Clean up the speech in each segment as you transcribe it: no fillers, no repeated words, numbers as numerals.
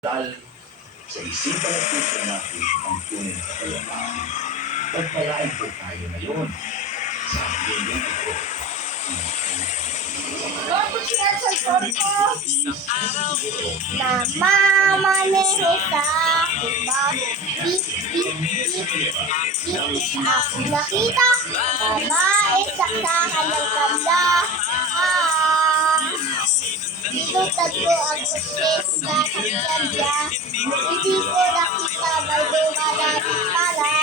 Dahil sa isipan at puso natin ang tunay na kapayapaan. Pagpalain po tayo ngayon sa linggang ito. Namamaneho sa ibang ako nakita, babae sa kanyang kanda. Tinutad ko ang kusip sa kanyang niya. Hindi ko nakita may dumalapit pala.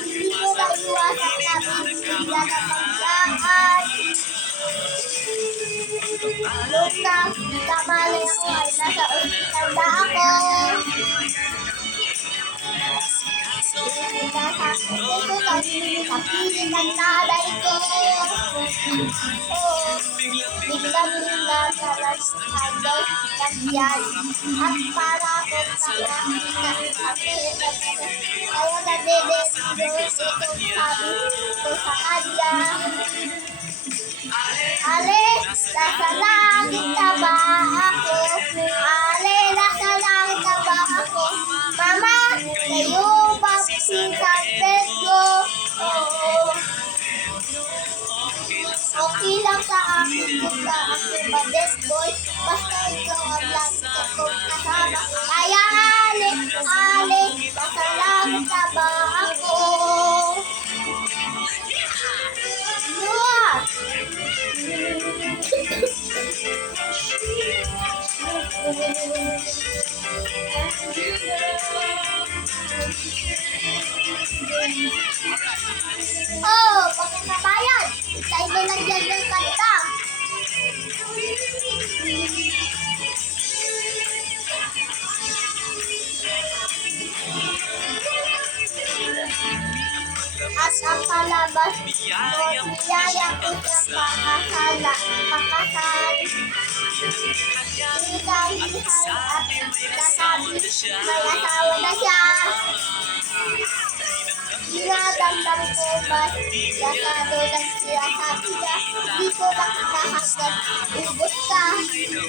Hindi ko naiwasan na bibigla na pagkaan. Nung nagkamali ako ay nasa ospital na ako. Ito sa piling ng nanay ko. Biglang sa hospital yan. At para akong nakakita sa piling. Kaya nadedesdo itong sabi ko sa kanya. Ale, nasa langit na ba ako? Ale, nasa langit na ba ako? Mama, kayo ba si San Pedro? Oo. Okay lang sa akin kung sa ako ba dead boy? Basta ikaw ang lagi kong kasama. Kaya ale, nasa langit na ba ako? Oh, bakit nabayan? Tayo ba nandiyan ng kanta? At ang palabas mo, niyaya ko sa pakasal. Pinagalihan at nasabi, may asawa na siya. Dinadamdam ko ba, nasado lang siya, sabi niya, di ko nakita hanggang ubos ka.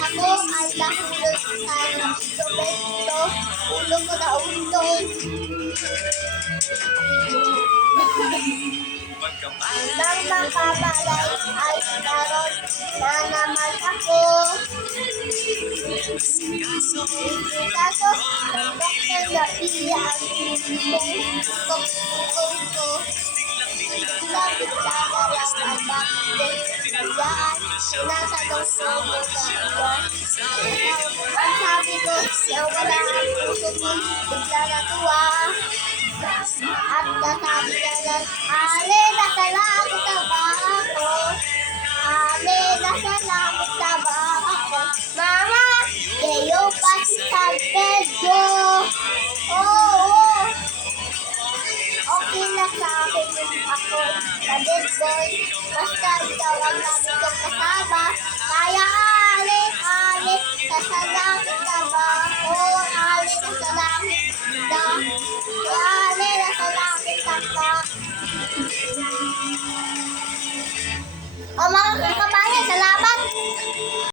Ako ay nahulog sa instrumento, ulong ko na ulong. Nang makabalay ay naroon na naman ako. Kaso, ng doktor na iya ang kukong ko. Bigla-bigla na lang ang bakit. Kayaan, tinatanong ko mo na ang sabi ko, na wala ang puso ko, bigla natuwa. At nasabi niya lang, ale, nasa langit na ba ako? Ale, nasa langit na ba ako? Mama, kayo pa si San Pedro. Oo. Okay lang sa akin kung ako na dead boy. Basta ikaw ang